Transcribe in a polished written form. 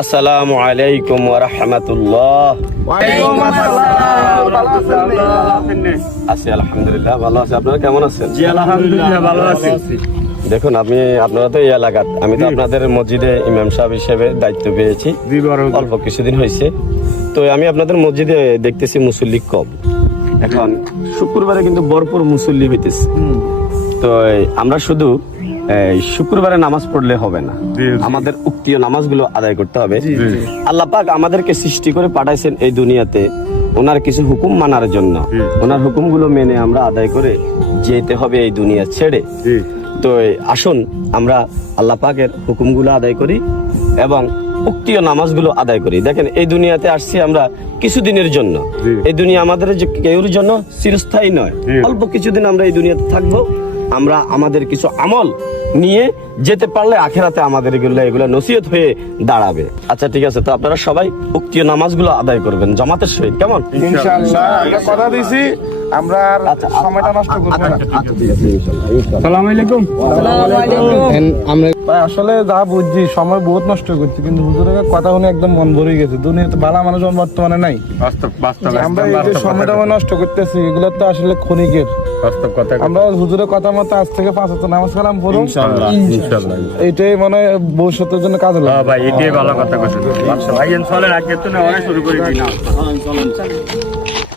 আসসালামু আলাইকুম ওয়া রাহমাতুল্লাহ। আছি আলহামদুলিল্লাহ, ভালো আছি। আপনারা কেমন আছেন? জি আলহামদুলিল্লাহ ভালো আছি। দেখুন, আপনারা তো এই এলাকার, আমি তো আপনাদের মসজিদে ইমাম সাহেব হিসেবে দায়িত্ব পেয়েছি অল্প কিছুদিন হয়েছে। তো আমি আপনাদের মসজিদে দেখতেছি মুসল্লি কম। এখন শুক্রবারে কিন্তু ভরপুর মুসল্লি হইতেছে। তো আমরা শুধু শুক্রবারে নামাজ পড়লে হবে না, আমাদের উক্তীয় নামাজগুলো আদায় করতে হবে। আল্লাহ পাক আমাদেরকে সৃষ্টি করে পাঠাইছেন এই দুনিয়াতে ওনার কিছু হুকুম মানার জন্য। ওনার হুকুমগুলো মেনে আমরা আদায় করে যেতে হবে এই দুনিয়া ছেড়ে। তো আসুন আমরা আল্লাহ পাকের হুকুমগুলো আদায় করি এবং উক্তীয় নামাজগুলো আদায় করি। দেখেন, এই দুনিয়াতে আসছি আমরা কিছুদিনের জন্য। এই দুনিয়া আমাদের কেউর জন্য চিরস্থায়ী নয়, অল্প কিছুদিন আমরা এই দুনিয়াতে থাকবো। আমরা আমাদের কিছু আমল নিয়ে যেতে পারলে আখেরাতে আমাদের এগুলো নসিহত হয়ে দাঁড়াবে। আচ্ছা ঠিক আছে, তো আপনারা সবাই উক্তীয় নামাজগুলো আদায় করবেন জামাতের সহিত, কেমন? ইনশাআল্লাহ আমরা কথা দিয়েছি, আমরা আর সময়টা নষ্ট করব না। আসসালামু আলাইকুম। আমরা আসলে যা বুঝছি সময় বহুত নষ্ট করছি, কিন্তু হুজুরের কথা শুনে একদম মন ভরে গেছে। দুনিয়াতে ভালো মানুষ বর্তমানে নাই। আমরা এই যে সময়টা নষ্ট করতেছি, এগুলো তো আসলে ক্ষণিকের। আমরা হুজুরের কথা মতো আজ থেকে 5 ওয়াক্ত নামাজ কালাম পড়ুন, ইনশাআল্লাহ এটাই মানে ভবিষ্যতের জন্য কাজে লাগবে। ভাই এটাই ভালো কথা কইছেন। ভাই চলেন আজকে তো না শুরু করে দিই না।